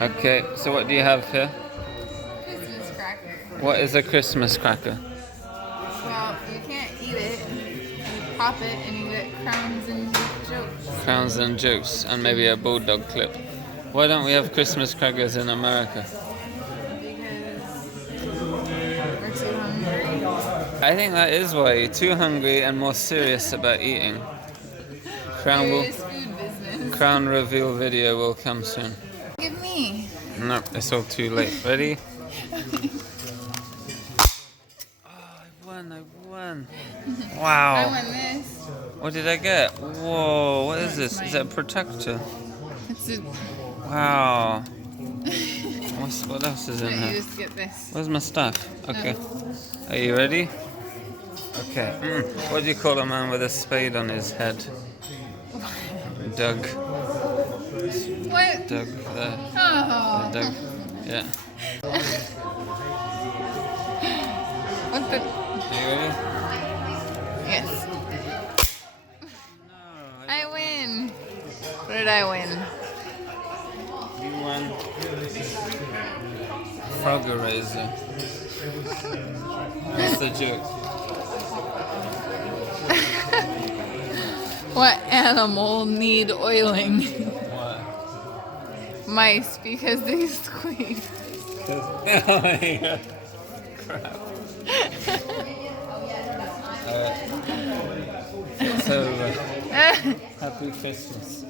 Okay, so what do you have here? Christmas cracker. What is a Christmas cracker? Well, you can't eat it. You pop it and you get crowns and jokes. Crowns and jokes, and maybe a bulldog clip. Why don't we have Christmas crackers in America? Because we're too hungry. I think that is why you're too hungry and more serious about eating. Serious food business. Crown reveal video will come soon. Give me. No, it's all too late. Ready? I won. Wow. I won this. What did I get? Whoa, what is this? Is that a protector? It's a. Wow. What else is in You here? just get this. Where's my stuff? Okay. Are you ready? Okay. What do you call a man with a spade on his head? Doug. What? Doug. Oh. Doug. Yeah. What the? Are you ready? Yes. No. I win. What did I win? You won. Frog eraser. What's the joke? What animal need oiling? What? Mice, because they squeak. Oh my God. Crap. Alright. It's over. Happy Christmas.